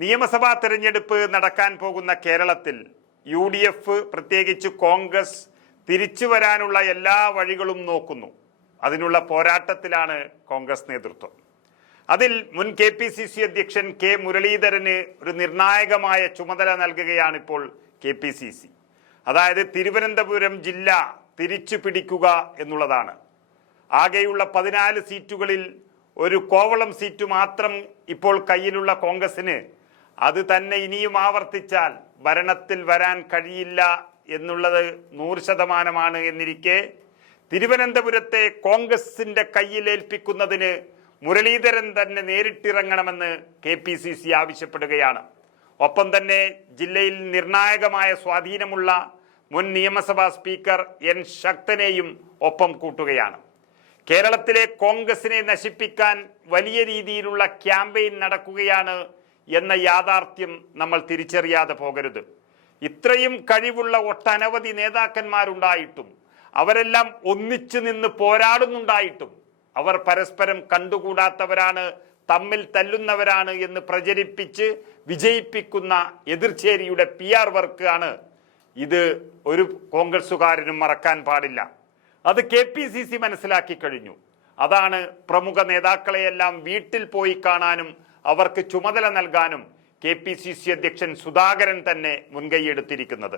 നിയമസഭാ തെരഞ്ഞെടുപ്പ് നടക്കാൻ പോകുന്ന കേരളത്തിൽ UDF പ്രത്യേകിച്ച് കോൺഗ്രസ് തിരിച്ചു വരാനുള്ള എല്ലാ വഴികളും നോക്കുന്നു. അതിനുള്ള പോരാട്ടത്തിലാണ് കോൺഗ്രസ് നേതൃത്വം. അതിൽ മുൻ KPCC അധ്യക്ഷൻ K മുരളീധരന് ഒരു നിർണായകമായ ചുമതല നൽകുകയാണ് ഇപ്പോൾ KPCC. അതായത് തിരുവനന്തപുരം ജില്ല തിരിച്ചു പിടിക്കുക എന്നുള്ളതാണ്. ആകെയുള്ള 14 സീറ്റുകളിൽ ഒരു കോവളം സീറ്റ് മാത്രം ഇപ്പോൾ കയ്യിലുള്ള കോൺഗ്രസിന് അത് തന്നെ ഇനിയും ആവർത്തിച്ചാൽ ഭരണത്തിൽ വരാൻ കഴിയില്ല എന്നുള്ളത് 100% എന്നിരിക്കെ തിരുവനന്തപുരത്തെ കോൺഗ്രസിന്റെ കയ്യിലേൽപ്പിക്കുന്നതിന് മുരളീധരൻ തന്നെ നേരിട്ടിറങ്ങണമെന്ന് KPCC ആവശ്യപ്പെടുകയാണ്. ഒപ്പം തന്നെ ജില്ലയിൽ നിർണായകമായ സ്വാധീനമുള്ള മുൻ നിയമസഭാ സ്പീക്കർ N ശക്തനെയും ഒപ്പം കൂട്ടുകയാണ്. കേരളത്തിലെ കോൺഗ്രസിനെ നശിപ്പിക്കാൻ വലിയ രീതിയിലുള്ള ക്യാമ്പയിൻ നടക്കുകയാണ് എന്ന യാഥാർത്ഥ്യം നമ്മൾ തിരിച്ചറിയാതെ പോകരുത്. ഇത്രയും കഴിവുള്ള ഒട്ടനവധി നേതാക്കന്മാരുണ്ടായിട്ടും അവരെല്ലാം ഒന്നിച്ചു നിന്ന് പോരാടുന്നുണ്ടായിട്ടും അവർ പരസ്പരം കണ്ടുകൂടാത്തവരാണ്, തമ്മിൽ തല്ലുന്നവരാണ് എന്ന് പ്രചരിപ്പിച്ച് വിജയിപ്പിക്കുന്ന എതിർചേരിയുടെ PR വർക്കാണ് ഇത്. ഒരു കോൺഗ്രസുകാരനും മറക്കാൻ പാടില്ല. അത് KPCC മനസ്സിലാക്കി കഴിഞ്ഞു. അതാണ് പ്രമുഖ നേതാക്കളെയെല്ലാം വീട്ടിൽ പോയി കാണാനും അവർക്ക് ചുമതല നൽകാനും KPCC അധ്യക്ഷൻ സുധാകരൻ തന്നെ മുൻകൈയെടുത്തിരിക്കുന്നത്.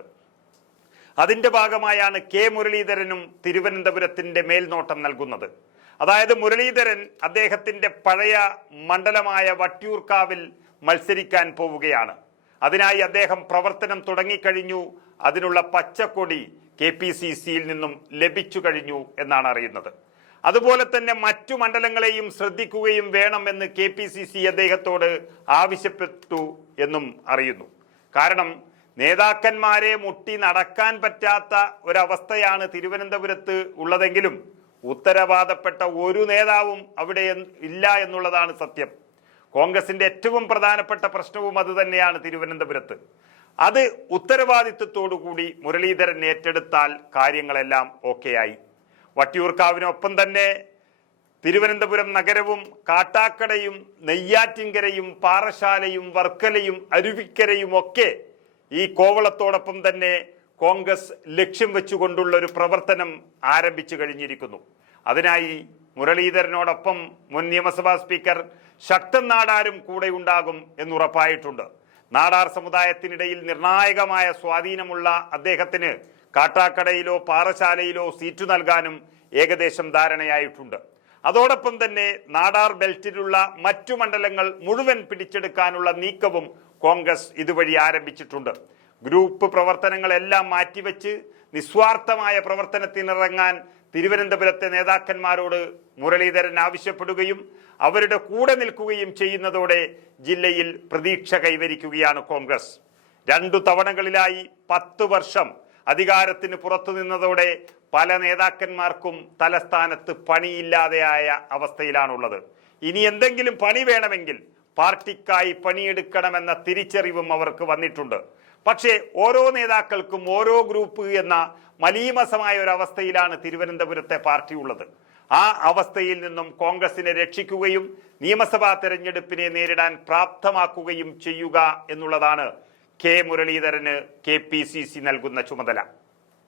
അതിന്റെ ഭാഗമായാണ് K മുരളീധരനും തിരുവനന്തപുരത്തിന്റെ മേൽനോട്ടം നൽകുന്നത്. അതായത് മുരളീധരൻ അദ്ദേഹത്തിന്റെ പഴയ മണ്ഡലമായ വട്ടിയൂർക്കാവിൽ മത്സരിക്കാൻ പോവുകയാണ്. അതിനായി അദ്ദേഹം പ്രവർത്തനം തുടങ്ങിക്കഴിഞ്ഞു. അതിനുള്ള പച്ചക്കൊടി KPCCയിൽ നിന്നും ലഭിച്ചു കഴിഞ്ഞു എന്നാണ് അറിയുന്നത്. അതുപോലെ തന്നെ മറ്റു മണ്ഡലങ്ങളെയും ശ്രദ്ധിക്കുകയും വേണമെന്ന് KPCC അദ്ദേഹത്തോട് ആവശ്യപ്പെട്ടു എന്നും അറിയുന്നു. കാരണം നേതാക്കന്മാരെ മുട്ടി നടക്കാൻ പറ്റാത്ത ഒരവസ്ഥയാണ് തിരുവനന്തപുരത്ത് ഉള്ളതെങ്കിലും ഉത്തരവാദപ്പെട്ട ഒരു നേതാവും അവിടെ ഇല്ല എന്നുള്ളതാണ് സത്യം. കോൺഗ്രസിന്റെ ഏറ്റവും പ്രധാനപ്പെട്ട പ്രശ്നവും അത് തന്നെയാണ് തിരുവനന്തപുരത്ത്. അത് ഉത്തരവാദിത്വത്തോടുകൂടി മുരളീധരൻ ഏറ്റെടുത്താൽ കാര്യങ്ങളെല്ലാം ഓക്കെയായി. വട്ടിയൂർക്കാവിനൊപ്പം തന്നെ തിരുവനന്തപുരം നഗരവും കാട്ടാക്കടയും നെയ്യാറ്റിൻകരയും പാറശാലയും വർക്കലയും അരുവിക്കരയും ഒക്കെ ഈ കോവളത്തോടൊപ്പം തന്നെ കോൺഗ്രസ് ലക്ഷ്യം വെച്ചുകൊണ്ടുള്ള ഒരു പ്രവർത്തനം ആരംഭിച്ചു കഴിഞ്ഞിരിക്കുന്നു. അതിനായി മുരളീധരനോടൊപ്പം മുൻ നിയമസഭാ സ്പീക്കർ ശക്തൻ നാടാരും കൂടെ ഉണ്ടാകും എന്നുറപ്പായിട്ടുണ്ട്. നാടാർ സമുദായത്തിനിടയിൽ നിർണായകമായ സ്വാധീനമുള്ള അദ്ദേഹത്തിന് കാട്ടാക്കടയിലോ പാറശാലയിലോ സീറ്റ് നൽകാനും ഏകദേശം ധാരണയായിട്ടുണ്ട്. അതോടൊപ്പം തന്നെ നാടാർ ബെൽറ്റിലുള്ള മറ്റു മണ്ഡലങ്ങൾ മുഴുവൻ പിടിച്ചെടുക്കാനുള്ള നീക്കവും കോൺഗ്രസ് ഇതുവഴി ആരംഭിച്ചിട്ടുണ്ട്. ഗ്രൂപ്പ് പ്രവർത്തനങ്ങളെല്ലാം മാറ്റിവെച്ച് നിസ്വാർത്ഥമായ പ്രവർത്തനത്തിനിറങ്ങാൻ തിരുവനന്തപുരത്തെ നേതാക്കന്മാരോട് മുരളീധരൻ ആവശ്യപ്പെടുകയും അവരുടെ കൂടെ നിൽക്കുകയും ചെയ്യുന്നതോടെ ജില്ലയിൽ പ്രതീക്ഷ കൈവരിക്കുകയാണ് കോൺഗ്രസ്. 2 തവണകളിലായി 10 വർഷം അധികാരത്തിന് പുറത്തു നിന്നതോടെ പല നേതാക്കന്മാർക്കും തലസ്ഥാനത്ത് പണിയില്ലാതെയായ അവസ്ഥയിലാണുള്ളത്. ഇനി എന്തെങ്കിലും പണി വേണമെങ്കിൽ പാർട്ടിക്കായി പണിയെടുക്കണമെന്ന തിരിച്ചറിവും അവർക്ക് വന്നിട്ടുണ്ട്. പക്ഷേ ഓരോ നേതാക്കൾക്കും ഓരോ ഗ്രൂപ്പ് എന്ന മലീമസമായ ഒരു അവസ്ഥയിലാണ് തിരുവനന്തപുരത്തെ പാർട്ടി ഉള്ളത്. ആ അവസ്ഥയിൽ നിന്നും കോൺഗ്രസിനെ രക്ഷിക്കുകയും നിയമസഭാ തെരഞ്ഞെടുപ്പിനെ നേരിടാൻ പ്രാപ്തമാക്കുകയും ചെയ്യുക എന്നുള്ളതാണ് K മുരളീധരന് KPCC നൽകുന്ന ചുമതല.